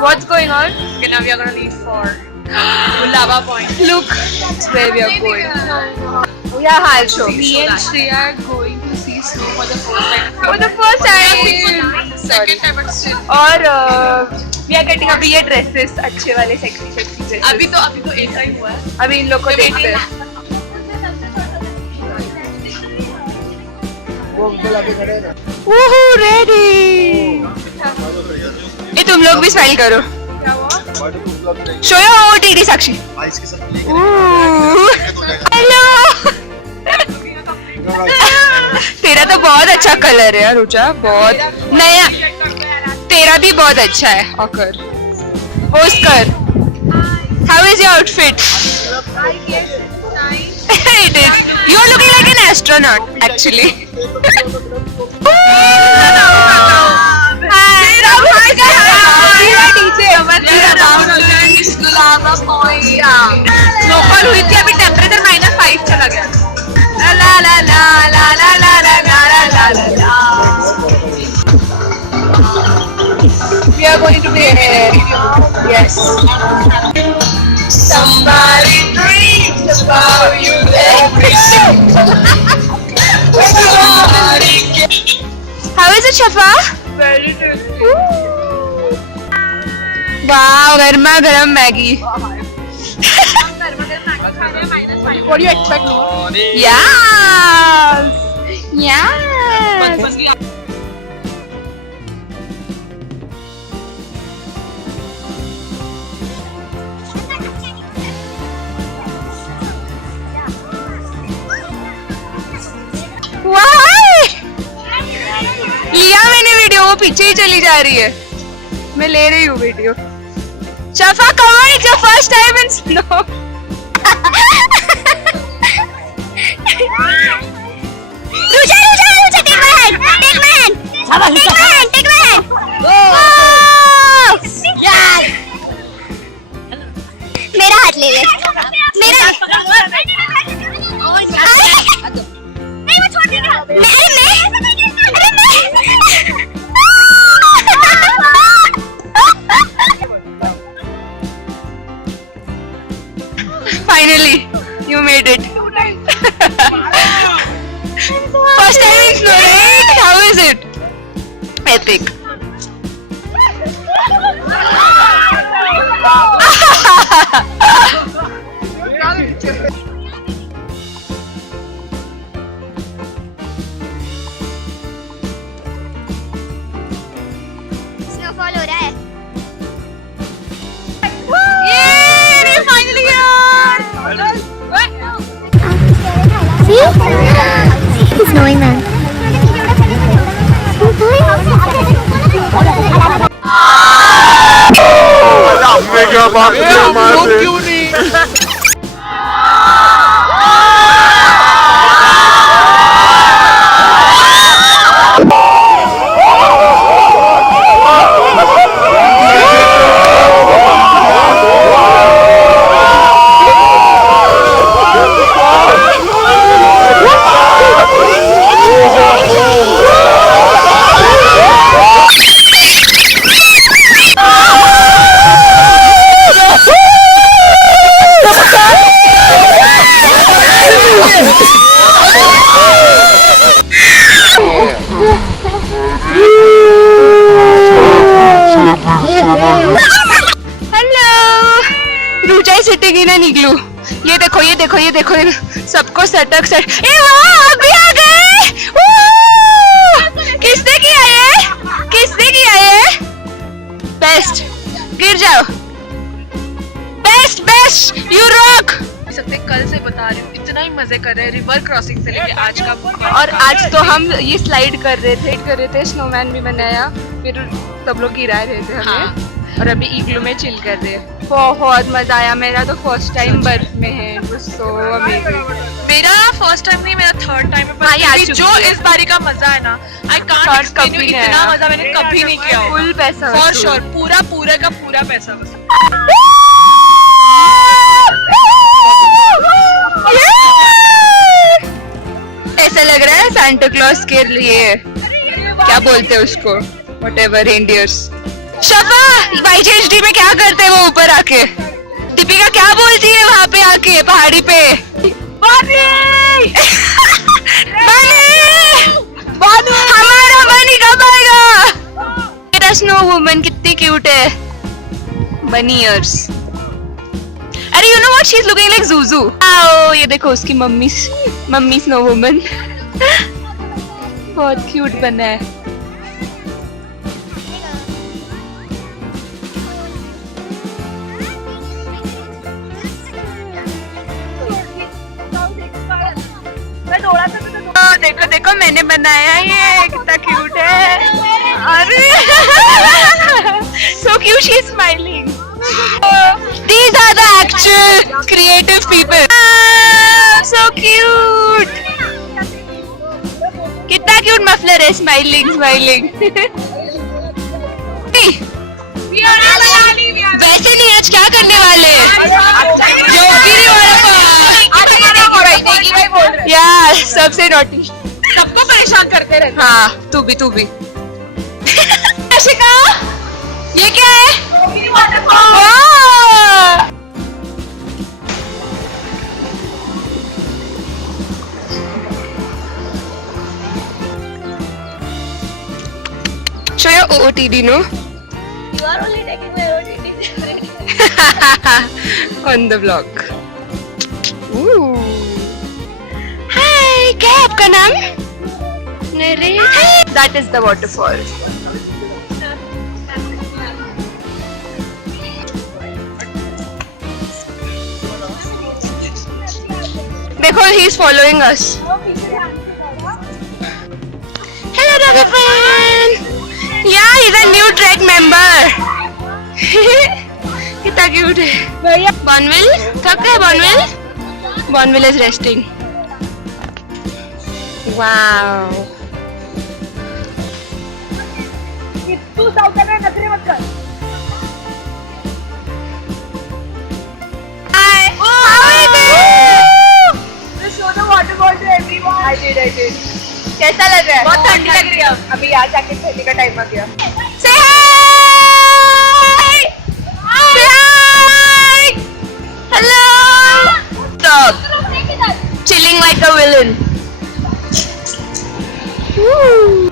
What's going on? Okay, now we are gonna leave for Lava Point. Look where we are going. Yeah, I'll show. Me and Shreya are going to see snow for the first time. For the first time. Second time, but still. और we are getting अभी ये dresses अच्छे वाले sexy dresses. अभी तो एक का ही हुआ है. अभी इन लोग को देखते हैं. Woohoo, ready. ये तुम लोग भी स्माइल करो. Show your OOTD Sakshi. Hello. तेरा तो बहुत अच्छा कलर है यार रुचा, बहुत नया. तेरा भी बहुत अच्छा है. ऑकर. पोस्ट कर. How is your outfit? It is. You are looking like an astronaut, actually. Snowfall हुई थी, अभी टेम्परेचर -5 चला गया. ला ला ला ला ला ला ला ला ला ला. We are going to be here. Yes. Somebody dreams about you every day. How is it, Shafa? Very tasty. Wow, गर्मा गरम Maggi. What do you expect? Yes. Yes. लिया मैंने video, वो पीछे ही चली जा रही है. मैं ले रही हूँ video. Shafa, come on, it's your first time in snow. Rucha, take my hand. Take my hand. Take my hand. Oh. Yes. मेरा हाथ ले ले. मेरा. नहीं वो छोड़ देगा. Finally, you made it. First time in snow, right? How is it? Epic. Snowfall हो रहा है. See? Snowing man. क्या बात है क्यों नहीं सिटिंग ही ना निकलू. ये देखो ये देखो ये देखो सबको सटक सट. ए वाह आप भी आ गए. किसने किया ये? किसने किया ये? बेस्ट. गिर जाओ. Best best. You rock. सकते कल से बता रही हूँ इतना ही मजे कर रहे हैं रिवर क्रॉसिंग से लेके आज का. और आज तो हम ये स्लाइड कर रहे थे स्नोमैन भी बनाया, फिर सब लोग गिरा रहे थे हमें. और अभी इग्लू में चिल कर रहे हैं. बहुत मजा आया. मेरा तो फर्स्ट टाइम बर्फ में है. So amazing. मेरा फर्स्ट टाइम नहीं, मेरा थर्ड टाइम है. पर जो इस बारी का मजा है ना, आई कांट एक्सप्लेन. इतना मजा मैंने कभी नहीं किया. फुल पैसा फॉर श्योर. पूरा का पूरा पैसा बस. ऐसा लग रहा है सांता क्लॉज के लिए क्या बोलते हैं उसको, व्हाटएवर, रेनडियर्स. शफा YJHD में क्या करते हैं वो ऊपर आके? दीपिका क्या बोलती है वहाँ पे आके पहाड़ी पे? बनी! बनी! हमारा बनी कब आएगा? मेरा स्नो वुमन कितनी क्यूट है। Bunny ears. अरे you know what, she is looking like ज़ूज़ू। आओ ये देखो उसकी मम्मी स्नो वुमन। बहुत क्यूट बना है। देखो देखो मैंने बनाया ये, कितना क्यूट है। अरे so cute, she is smiling. These are the actual creative people. So cute. कितना क्यूट मफलर है, स्माइलिंग स्माइलिंग। वैसे नीरज क्या करने वाले यार, सबसे नोटी, सबको परेशान करते रहते। हाँ तू भी। आशिका ये क्या है? वाह! Show your OOTD, no? You are only taking my OOTD. On the vlog. Ooh. Hi, क्या है आपका नाम? Naresh. That is the waterfall. देखो, he is following us. Hello, Raghavan. Yeah, he's a new trek member. कितना cute है। Bournville थक गए? Bournville is resting. Wow. तू साउथ कर नखरे मत कर। Hi. How are you? Just show the waterfall to everyone. I did. कैसा लग रहा है? बहुत ठंडी लग रही है। अभी यार जैकेट पहनने का टाइम आ गया। Say hi. Say hi. Hello. Stop. Chilling like a villain. Woo.